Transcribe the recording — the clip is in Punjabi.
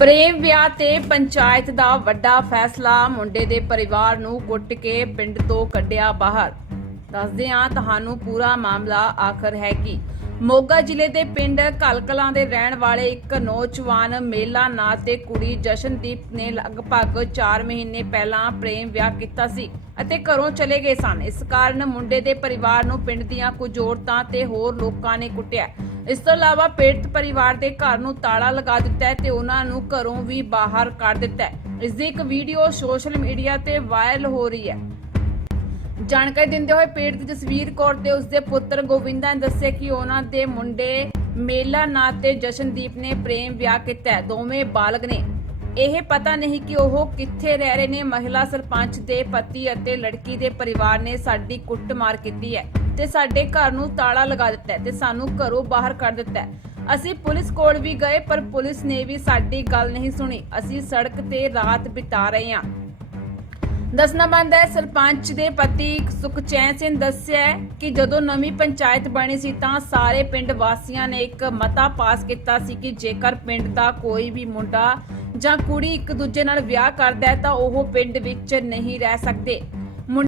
ਪ੍ਰੇਮ ਵਿਆਹ ਤੇ ਪੰਚਾਇਤ ਦਾ ਵੱਡਾ ਫੈਸਲਾ, ਮੁੰਡੇ ਦੇ ਪਰਿਵਾਰ ਨੂੰ ਕੁੱਟ ਕੇ ਪਿੰਡ ਤੋਂ ਕੱਢਿਆ ਬਾਹਰ। ਦੱਸਦੇ ਹਾਂ, ਤੁਹਾਨੂੰ ਪੂਰਾ ਮਾਮਲਾ ਆਖਰ ਹੈ ਕਿ। ਮੋਗਾ ਜ਼ਿਲ੍ਹੇ ਦੇ ਪਿੰਡ ਕਲਕਲਾਂ ਦੇ ਰਹਿਣ ਵਾਲੇ ਇੱਕ ਨੌਜਵਾਨ ਮੇਲਾ ਨਾਂ ਤੇ ਕੁੜੀ ਜਸ਼ਨਦੀਪ ਨੇ ਲਗਭਗ 4 ਮਹੀਨੇ ਪਹਿਲਾਂ ਪ੍ਰੇਮ ਵਿਆਹ ਕੀਤਾ ਸੀ ਅਤੇ ਘਰੋਂ ਚਲੇ ਗਏ ਸਨ। ਇਸ ਕਾਰਨ ਮੁੰਡੇ ਦੇ ਪਰਿਵਾਰ ਨੂੰ ਪਿੰਡ ਦੀਆਂ ਕੁਝ ਔਰਤਾਂ ਤੇ ਹੋਰ ਲੋਕਾਂ ਨੇ ਕੁੱਟਿਆ। ਇਸ ਤੋਂ ਇਲਾਵਾ ਪੀੜਤ ਪਰਿਵਾਰ ਦੇ ਘਰ ਨੂੰ ਤਾਲਾ ਲਗਾ ਦਿੱਤਾ ਹੈ ਤੇ ਉਹਨਾਂ ਨੂੰ ਘਰੋਂ ਵੀ ਬਾਹਰ ਕੱਢ ਦਿੱਤਾ ਹੈ। ਇਸ ਦੀ ਇੱਕ ਵੀਡੀਓ ਸੋਸ਼ਲ ਮੀਡੀਆ ਤੇ ਵਾਇਰਲ ਹੋ ਰਹੀ ਹੈ। ਜਾਣਕਾਰੀ ਦਿੰਦੇ ਹੋਏ ਪੀੜਤ ਜਸਵੀਰ ਕੌਰ ਤੇ ਉਸਦੇ ਪੁੱਤਰ ਗੋਵਿੰਦਾ ਨੇ ਦੱਸਿਆ ਕਿ ਉਹਨਾਂ ਦੇ ਮੁੰਡੇ ਮੇਲਾ ਨਾਂ ਤੇ ਜਸ਼ਨਦੀਪ ਨੇ ਪ੍ਰੇਮ ਵਿਆਹ ਕੀਤਾ ਹੈ। ਦੋਵੇਂ ਬਾਲਗ ਨੇ। ਇਹ ਪਤਾ ਨਹੀਂ ਕਿ ਉਹ ਕਿੱਥੇ ਰਹਿ ਰਹੇ ਨੇ। ਮਹਿਲਾ ਸਰਪੰਚ ਦੇ ਪਤੀ ਅਤੇ ਲੜਕੀ ਦੇ ਪਰਿਵਾਰ ਨੇ ਸਾਡੀ ਕੁੱਟਮਾਰ ਕੀਤੀ ਹੈ। ਤੇ ਸਾਡੇ ਘਰ ਨੂੰ ਤਾਲਾ ਲਗਾ ਦਿੱਤਾ ਤੇ ਸਾਨੂੰ ਘਰੋਂ ਬਾਹਰ ਕੱਢ ਦਿੱਤਾ ਅਸੀਂ ਪੁਲਿਸ ਕੋਲ ਵੀ ਗਏ, ਪਰ ਪੁਲਿਸ ਨੇ ਵੀ ਸਾਡੀ ਗੱਲ ਨਹੀਂ ਸੁਣੀ। ਅਸੀਂ ਸੜਕ ਤੇ ਰਾਤ ਬਿਤਾ ਰਹੇ ਹਾਂ। ਦੱਸਣਾ ਬੰਦ ਹੈ, ਸਰਪੰਚ ਦੇ ਪਤੀ ਸੁਖਚੈਨ ਸਿੰਘ ਦੱਸਿਆ ਕਿ ਜਦੋਂ ਨਵੀਂ ਪੰਚਾਇਤ ਬਣੀ ਸੀ ਤਾਂ ਸਾਰੇ ਪਿੰਡ ਵਾਸੀਆਂ ਨੇ ਇੱਕ ਮਤਾ ਪਾਸ ਕੀਤਾ ਸੀ ਕਿ ਜੇਕਰ ਪਿੰਡ ਦਾ ਕੋਈ ਵੀ ਮੁੰਡਾ ਜਾਂ ਕੁੜੀ ਇੱਕ ਦੂਜੇ ਨਾਲ ਵਿਆਹ ਕਰਦਾ ਹੈ ਤਾਂ ਉਹ ਪਿੰਡ ਵਿੱਚ ਨਹੀਂ ਰਹਿ ਸਕਦੇ।